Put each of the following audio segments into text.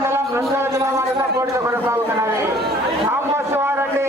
మండలం నంద్యాల జిల్లా వారిగా పోటీలు కొనసాగుతున్నవి సాంబశివారెడ్డి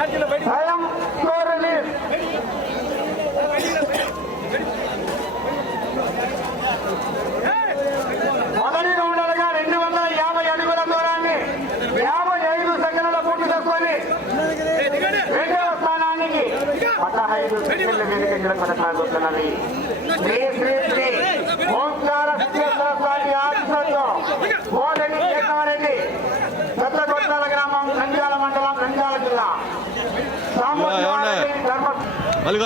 ధర్మసేనారెడ్డి మొదటి రెండు వందల యాభై అడుగుల దూరాన్ని యాభై ఐదు సెకండ్ల పూర్తి చేసుకొని రెండవ స్థానానికి పదహైదు సెకండ్ల కొనసాగుతున్నవి శ్రీ శ్రీ శ్రీ ఓంకార సిద్ధేశ్వర స్వామి ఆశీస్సులతో కోరెడ్డి కేశవరెడ్డి పెద్ద కొట్టాల గ్రామం నంద్యాల మండలం నంద్యాల జిల్లా సాంబశివారెడ్డి ధర్మ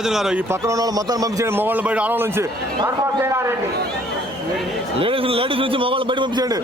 మల్లికార్జున గారు ఈ పక్కన ఉన్న వాళ్ళు మొత్తం పంపించండి మొగోళ్ళు బయట ఆడవాళ్ళ నుంచి. లేడీస్ లేడీస్ నుంచి మొగోళ్ళు బయట పంపించండి.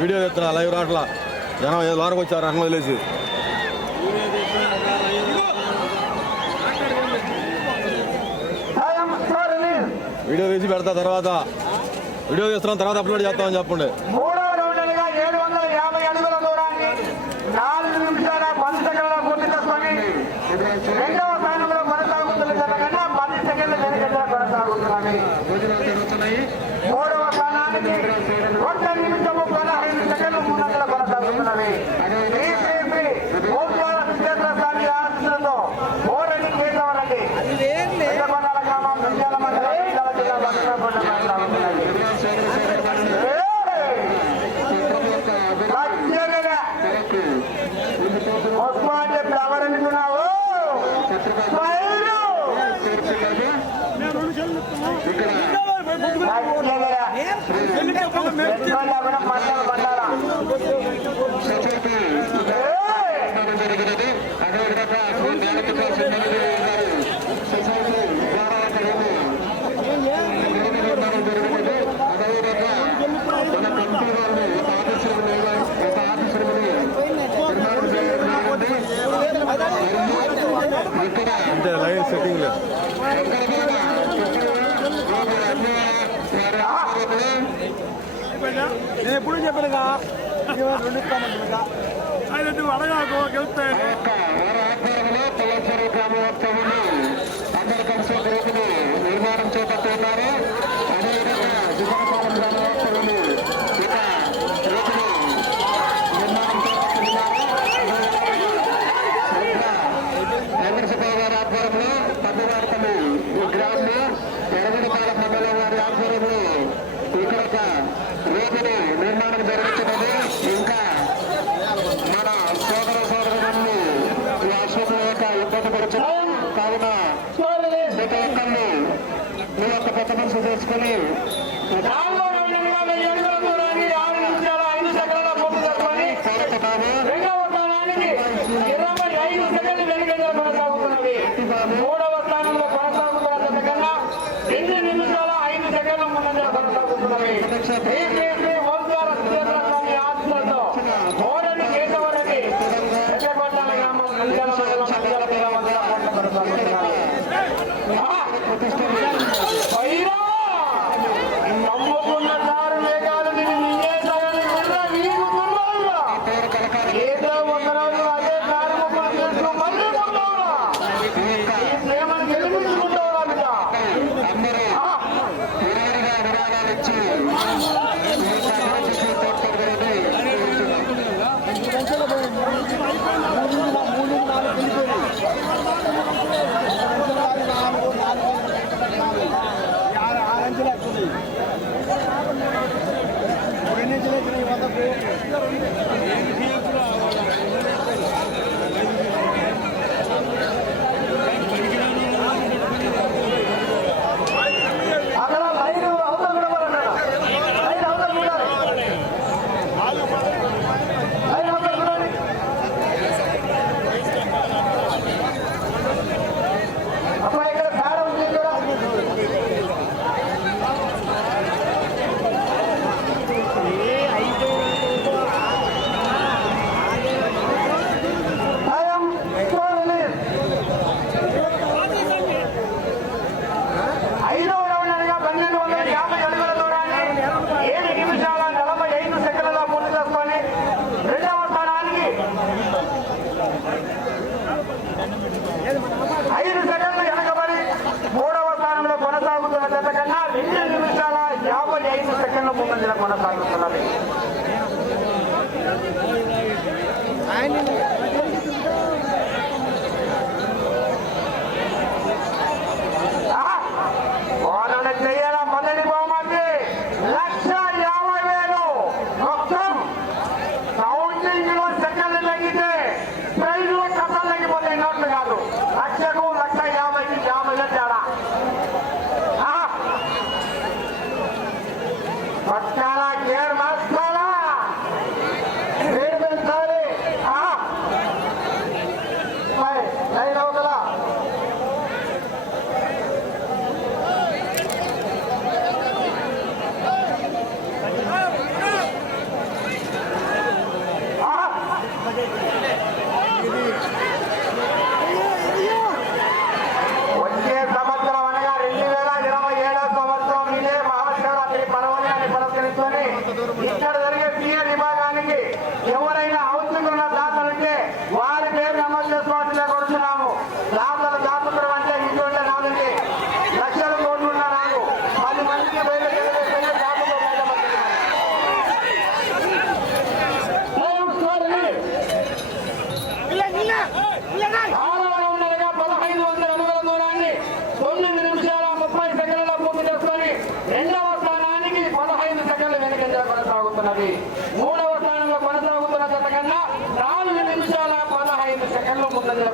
వీడియో చెప్తున్నా లైవ్ రాట్ల. జనం ఏదో లోనకు వచ్చారు రకం వదిలేసి. వీడియో తీసి పెడతా తర్వాత. వీడియో తీస్తున్నాం తర్వాత అప్లోడ్ చేస్తామని చెప్పండి. నాలుగు నిమిషాల పది సెకండ్ల పూర్తి చేసుకొని రుణిస్తామంటుందిగా ఆయన నువ్వు అడగాకు గెలుస్తాయి అందరు కలిసి గ్రూపులు నిర్మాణం చేపట్టున్నారు கையிலே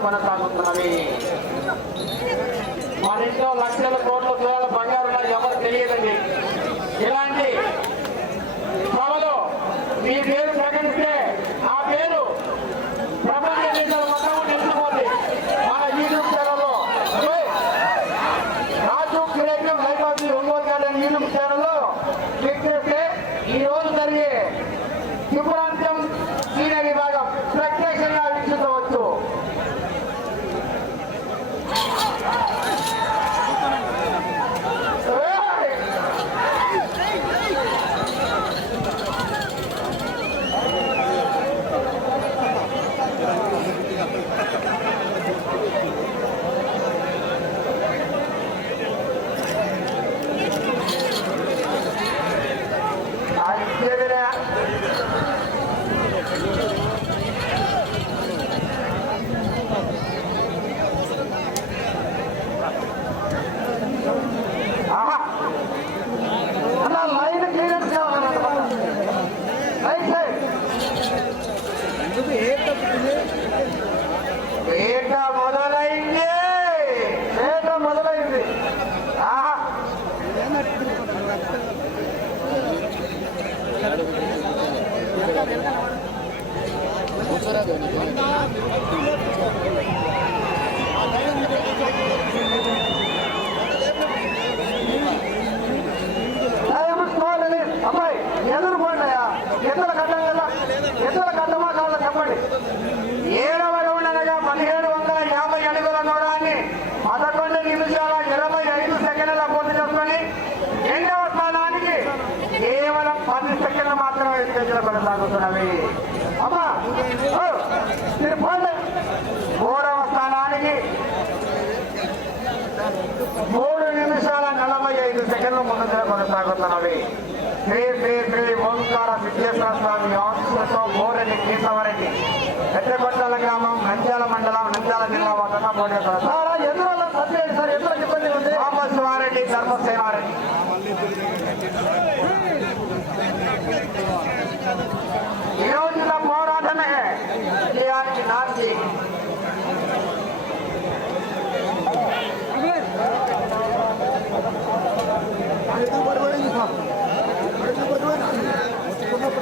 కొనసాగుతున్నది. మరింట్లో లక్షల సెకండ్లు ముందుగా కొనసాగుతున్నవి. శ్రీ శ్రీ శ్రీ ఓంకార సిద్ధేశ్వర స్వామి ఆశీస్సులతో గోరెడ్డి కేశవరెడ్డి పెద్దకొట్టాల గ్రామం నంద్యాల మండలం నంద్యాల జిల్లా వసన పోటీ ఇబ్బంది ఉంది? రామస్వారెడ్డి ధర్మసేనారెడ్డి.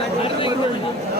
ಬರ್ತಾರೆ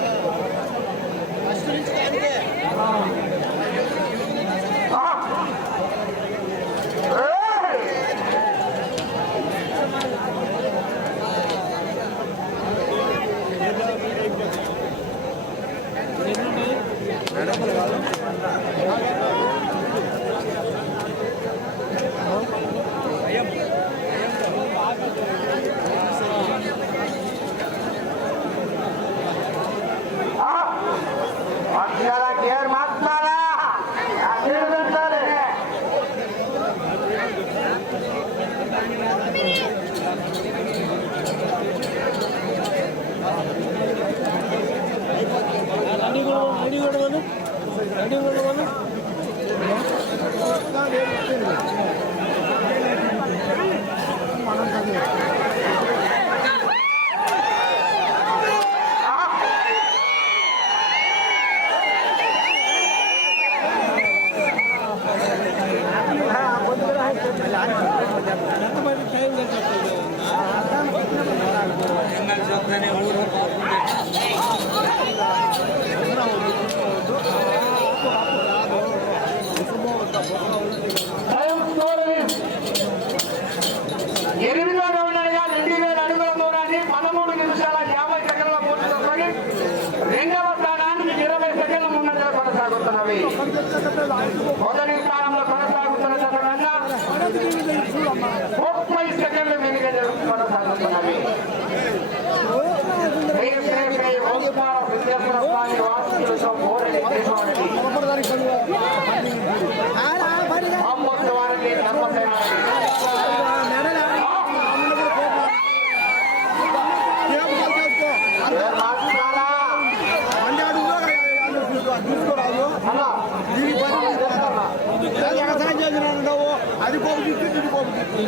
వ్యవసాయం చేసినావు అది కోపు దిక్కు ఇది కోపు దిక్కు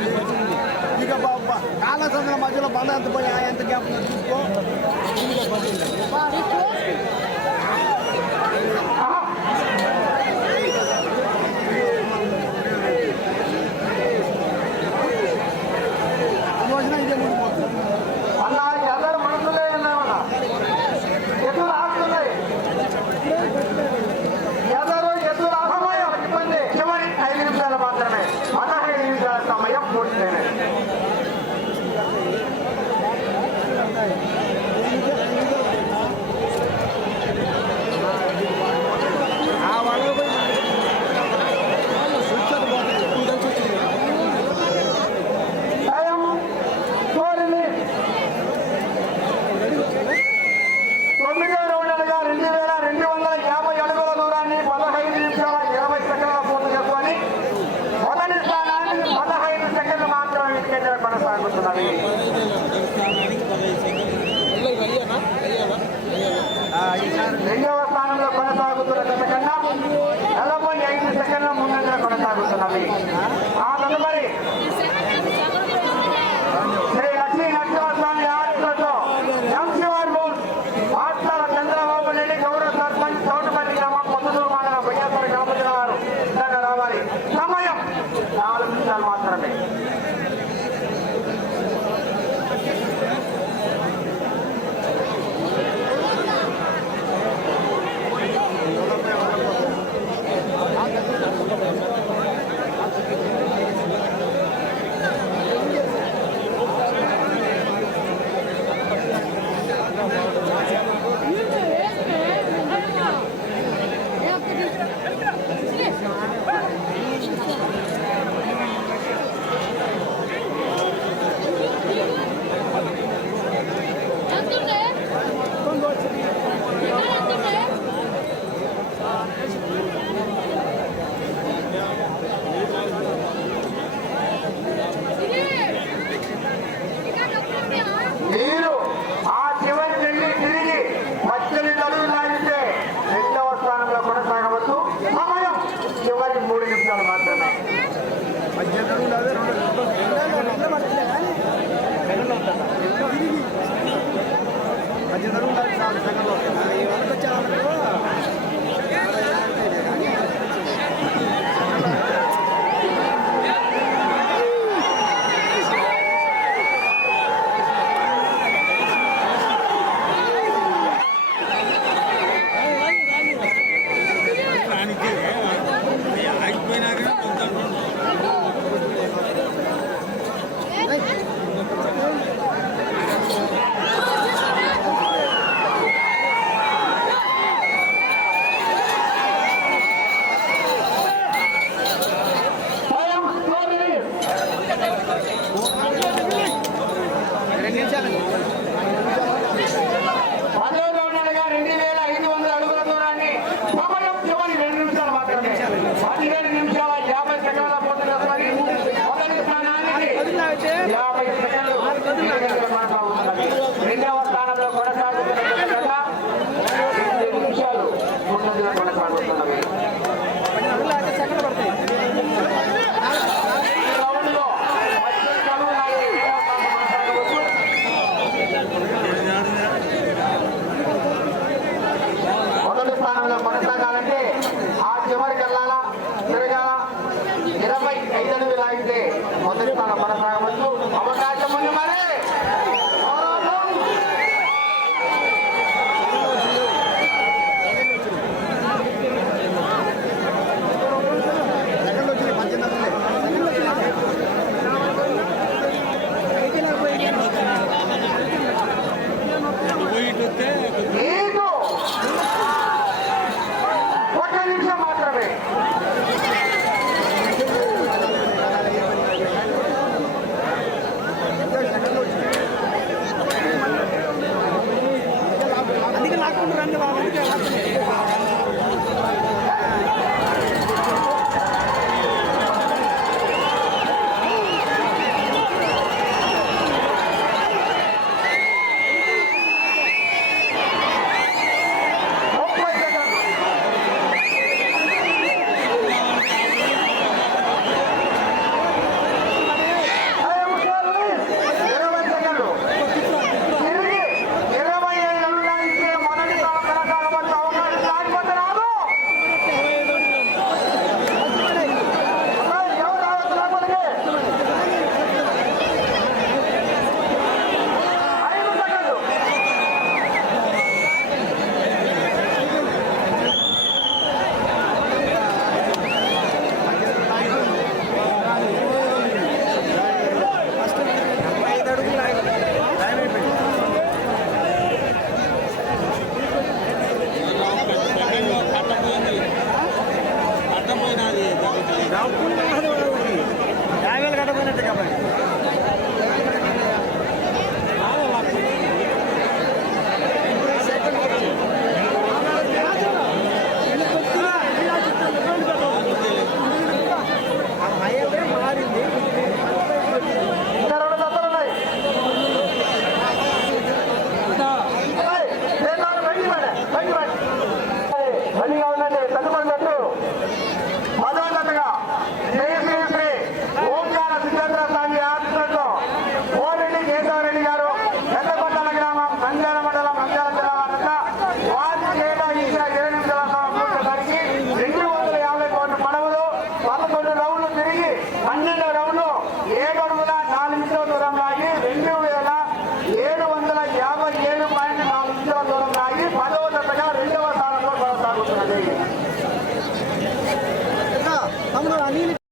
ఇక కాళచంద్ర మధ్యలో బండ ఎంత పోయి ఎంత గ్యాప్ చూసుకో